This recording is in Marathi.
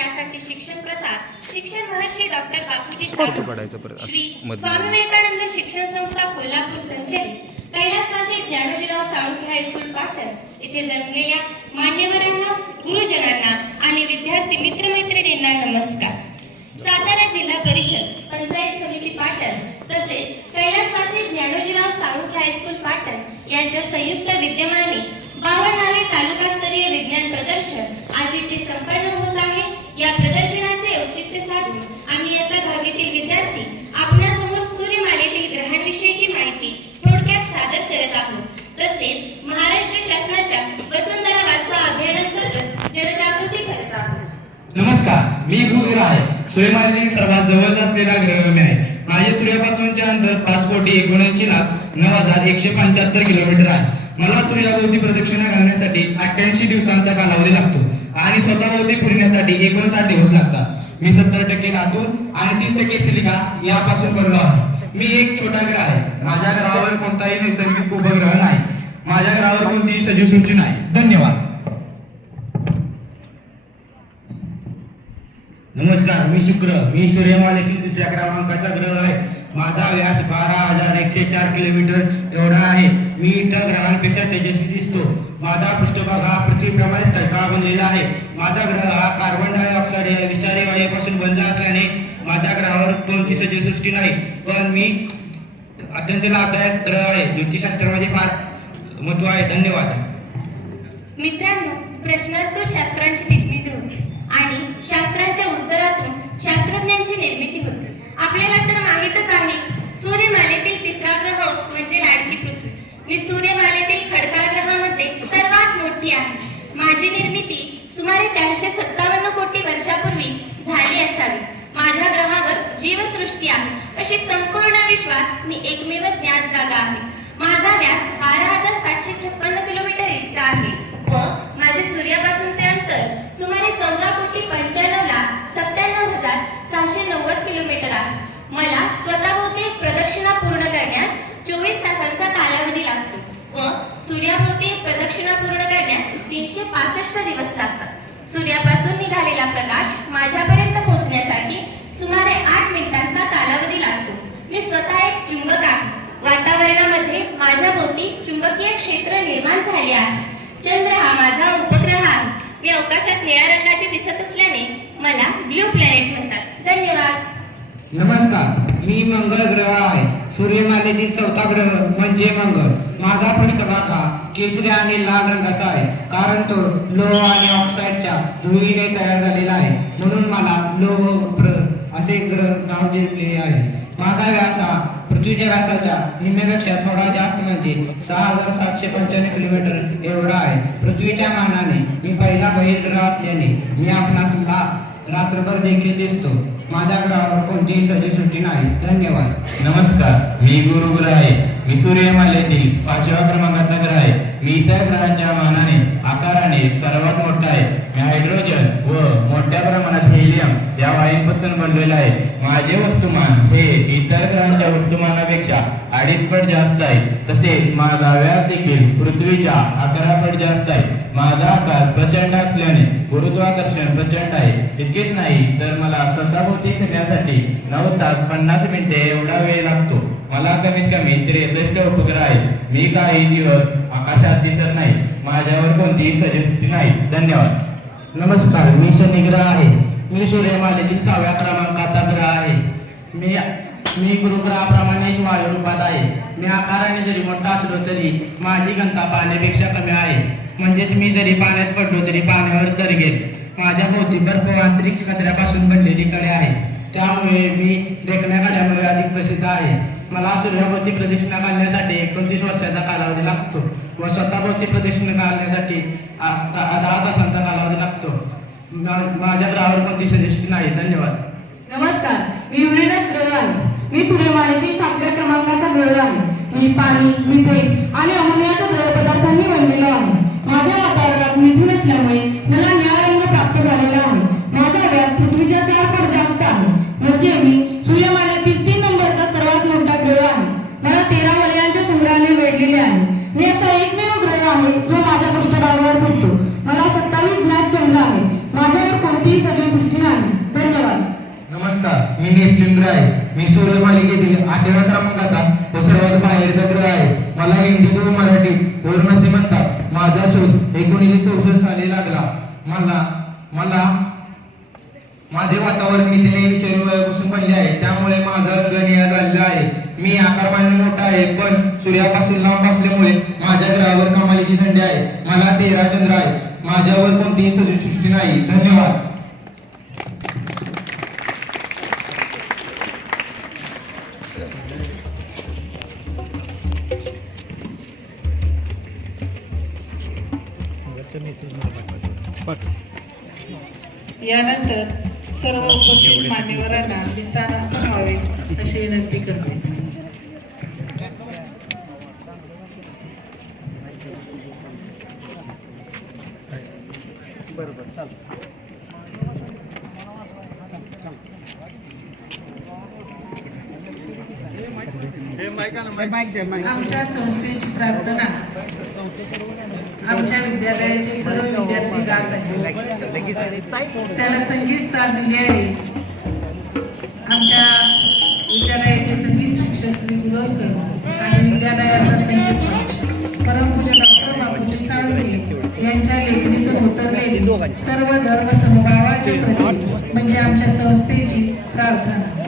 यासाठी शिक्षण प्रसार शिक्षण महर्षी डॉक्टर बापूजी श्री. स्वामी विवेकानंद शिक्षण संस्था कोल्हापूर संचलित. कैलासवासी ज्ञानोजीराव साळुंखे हायस्कूल पाटण. येथे जन्मलेल्या मान्यवरांना गुरुजनांना आणि विद्यार्थी मित्रमैत्रिणींना नमस्कार. सातारा जिल्हा परिषद पंचायत समिती पाटण तसेच कैलासवासी ज्ञानोजीराव साळुंखे हायस्कूल पाटण यांच्या संयुक्त विद्यमाने बावळनावे तालुकास्तरीय विज्ञान प्रदर्शन आज इथे संपन्न होत या प्रदर्शनाचे औचित्य साधून आम्ही इयत्ता दहावीतील विद्यार्थी आपणासमोर सूर्यमालेतील ग्रहांविषयीची माहिती थोडक्यात सादर करत आहोत. तसेच महाराष्ट्र शासनाच्या वसुंधरा वाचवा अभियानांतर्गत जनजागृती करत आहोत. नमस्कार मी गुरुवीर आहे. सूर्यमालेतील सर्वात जवळ असलेला ग्रह आहे. माझे सूर्यापासूनचे अंतर पाच कोटी एकोणऐंशी लाख नऊ हजार एकशे पंच्याहत्तर किलोमीटर आहे. मला सूर्याभोवती प्रदक्षिणा घालण्यासाठी अठ्ठ्याऐंशी दिवसांचा कालावधी लागतो. आणि स्वतःभोवती फिरण्यासाठी एकोणसाठ दिवस लागतात. मी सत्तर टक्के धातू आणि तीस टक्के सिलिका यापासून बनलो आहे. मी एक छोटा ग्रह आहे. माझ्या ग्रहावर कोणताही नैसर्गिक उपग्रह नाही. माझ्या ग्रहावर कोणतीही सजीव सृष्टी नाही. धन्यवाद. नमस्कार मी शुक्र. मी सूर्यमालेतील दुसऱ्या क्रमांकाचा ग्रह आहे. माझा व्यास बारा हजार एकशे चार किलोमीटर एवढा आहे. मी इतर ग्रहांपेक्षा तेजस्वी दिसतो. माझा पृष्ठभाग हा पृथ्वीप्रमाणेच खडकाळा बनलेला आहे. माझा ग्रह हा कार्बन डायऑक्साईड या विषारी वायूपासून बनला असल्याने माझ्या ग्रहावर कोणती सजीवसृष्टी नाही. पण मी अत्यंत लाभदायक ग्रह आहे. ज्योतिषशास्त्र माझे फार महत्त्व आहे. धन्यवाद. मित्रांनो प्रश्नोत्तर शास्त्रांची निर्मिती होते आणि शास्त्रांच्या उत्तरातून शास्त्रज्ञांची निर्मिती होते. आपल्याला तर माहीतच आहे सूर्यमालेतील तिसरा ग्रह म्हणजे लाडकी पृथ्वी. मी सूर्यमालेतील खडकाळ ग्रहामध्ये सर्वात मोठी आहे माझी निर्मिती सुमारे चारशे सत्तावन्न कोटी वर्षापूर्वी झाली असावी माझ्या ग्रहावर जीवसृष्टी आहे अशी संपूर्ण विश्वात मी एकमेव ज्ञात जागा आहे माझा व्यास बारा हजार सातशे छप्पन्न किलोमीटर इतका आहे व माझे सूर्यापासूनचे अंतर सुमारे चौदा कोटी पंच्याण्णव लाख सत्त्याण्णव हजार सहाशे नव्वद किलोमीटर आहे मला स्वतःभोवती एक प्रदक्षिणा पूर्ण करण्यास चोवीस तासांचा कालावधी लागतो व सूर्याभोवती प्रदक्षिणा पूर्ण करण्यास तीनशे पासष्ट दिवस लागतात. सूर्यापासून निघालेला प्रकाश माझ्यापर्यंत पोहोचण्यासाठी सुमारे आठ मिनिटांचा कालावधी लागतो. मी स्वतः एक चुंबक आहे. वातावरणामध्ये माझ्या भोवती चुंबकीय क्षेत्र निर्माण झाले आहे. चंद्र हा माझा उपग्रह आहे. मी अवकाशात निळ्या रंगाचे दिसत असल्याने मला ब्ल्यू प्लॅनेट म्हणतात. धन्यवाद. नमस्कार. मी मंगळ ग्रह आहे. सूर्यमालेतील चौथा ग्रह म्हणजे मंगळ. माझा पृष्ठभाग हा केशरी आणि लाल रंगाचा आहे. कारण तो लोह आणि ऑक्साईडच्या धुळीने तयार झालेला आहे. म्हणून मला लोह प्र असे ग्रह नाव दिले आहे. माझा व्यास हा पृथ्वीच्या व्यासाच्या निम्म्यापेक्षा थोडा जास्त म्हणजे सहा हजार सातशे पंच्याण्णव किलोमीटर एवढा आहे. पृथ्वीच्या मानाने मी पहिला बहिर्ग्रह असल्याने मी आपणास ला रात्रभर देखील दिसतो. माझ्या ग्रहावर कोणतीही सुट्टी नाही. धन्यवाद. नमस्कार. मी गुरुग्रह आहे. मी सूर्यमालेतील पाचव्या क्रमांकाचा ग्रह आहे. मी इतर ग्रहांच्या मानाने आकाराने सर्वात मोठा आहे मी हायड्रोजन व मोठ्या प्रमाणात हेलियम पासून बनलेला आहे. माझे वस्तुमान हे इतर ग्रहांच्या वस्तुमानापेक्षा अडीच पट जास्त आहे. तसेच माझा व्यास देखील पृथ्वीच्या अकरा पट जास्त आहे. माझा आकार प्रचंड असल्याने गुरुत्वाकर्षण प्रचंड आहे. इतकेच नाही तर मला स्वतःभोवती फिरण्यासाठी नऊ तास पन्नास मिनिटे एवढा वेळ लागतो. मला कमीत कमी त्रेसष्ट उपग्रह आहेत. मी काही दिवस आकाशात दिसत नाही. माझ्यावर कोणतीही सजेस्टी नाही. धन्यवाद. नमस्कार मी शनिग्रह आहे. मी सूर्यमालेतील सहाव्या क्रमांकाचा ग्रह आहे. मी मी गुरुग्रहाप्रमाणेच वायुरूपात आहे. मी आकाराने जरी मोठा असलो तरी माझी घनता पाण्यापेक्षा कमी आहे. म्हणजेच मी जरी पाण्यात पडलो तरी पाण्यावर तरगेल माझ्या भोवती बर्फ आंतरिक कचऱ्यापासून बनलेली कडे आहे. त्यामुळे मी देखण्या कड्यामुळे अधिक प्रसिद्ध आहे. मला सूर्याभोवती प्रदक्षिणा घालण्यासाठी एकोणतीस वर्षाचा कालावधी लागतो व स्वतःभोवती प्रदक्षिणा घालण्यासाठी दहा तासांचा माझ्याकडे आवड कोणती? सजेस्ट नाही. धन्यवाद. नमस्कार. मी युरेनस ग्रह आहे. मी सूर्यमालेतील सातव्या क्रमांकाचा ग्रह आहे. मी पाणी मिथेन आणि अमोनियाच्या द्रवपदार्थांनी बनलेलो आहे. माझ्या वातावरणात मिथून असल्यामुळे मला निळा रंग प्राप्त झालेला आहे. माझा व्यास पृथ्वीच्या चार पट जास्त आहे म्हणजे मी सूर्यमालेतील तीन नंबरचा सर्वात मोठा ग्रह आहे. मला तेरा वलयांच्या संग्रहाने वेढलेले आहे. मी असा एकमेव ग्रह आहे जो माझ्या पृष्ठभागावर फिरतो मला सत्तावीस ज्ञात चंद्र आहे. माझ्यावर कोणतीही सजीव दृष्टी नमस्कार मी नेपचंद्र आहे मी सूर्यमालिकेतील आठव्या क्रमांकाचा व सर्वात बाहेरचा ग्रह आहे. मला इंडिगो मराठी मराठीत असे म्हणतात. माझा शोध एकोणीसशे चौसष्ट साली लागला. मला मला माझे वातावरण मितीने शरीरापासून बनले आहे. त्यामुळे माझा रंग निळा झालेला आहे. मी आकारमानाने मोठा आहे पण सूर्यापासून लांब असल्यामुळे माझ्या ग्रहावर कमालीची थंडी आहे. मला तेरा चंद्र आहे माझ्यावर कोणतीही सृष्टी नाही. धन्यवाद. यानंतर सर्व उपस्थित मान्यवरांना विस्तारार्थ व्हावे अशी विनंती करते. आमच्या संस्थेची प्रार्थना. आमच्या विद्यालयाचे सर्व विद्यार्थी गात आहेत. त्याला संगीत साथ दिली आहे. आमच्या विद्यालयाचे संगीत शिक्षक श्री गुरव सर आणि विद्यालयाचा संगीत पक्ष परमपूज्य डॉक्टर बापूजी साळवे यांच्या लेखणीतून उतरलेली सर्व धर्म समभावाचे प्रतीक म्हणजे आमच्या संस्थेची प्रार्थना.